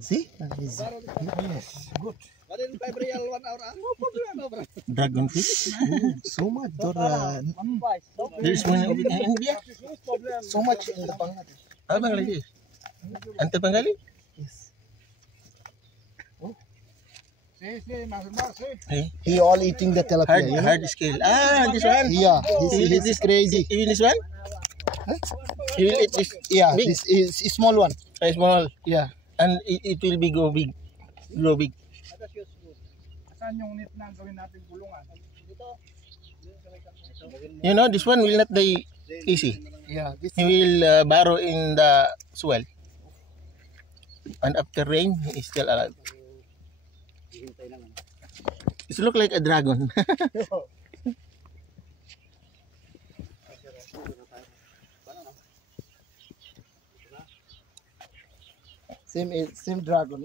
See? Yes, good. But in 5 real 1 hour, no problem, no problem. Dragon fish. So much. There's one of it in India. So much in the Bangladesh. Ah, Bangladesh. Ante Bengali? Yes. Hey. He all eating the tilapia. You know? Hard scale. Ah, this one? Yeah, He will eat this is crazy. Even this one? He will eat this Yeah, big, this is a small one. small. Yeah. And it will be go big. Grow big. Saan yung net na gawin natin bulungan? You know, this one will not die easy. Yeah, this He will burrow in the soil. And after rain, he is still alive. It look like a dragon. same dragon.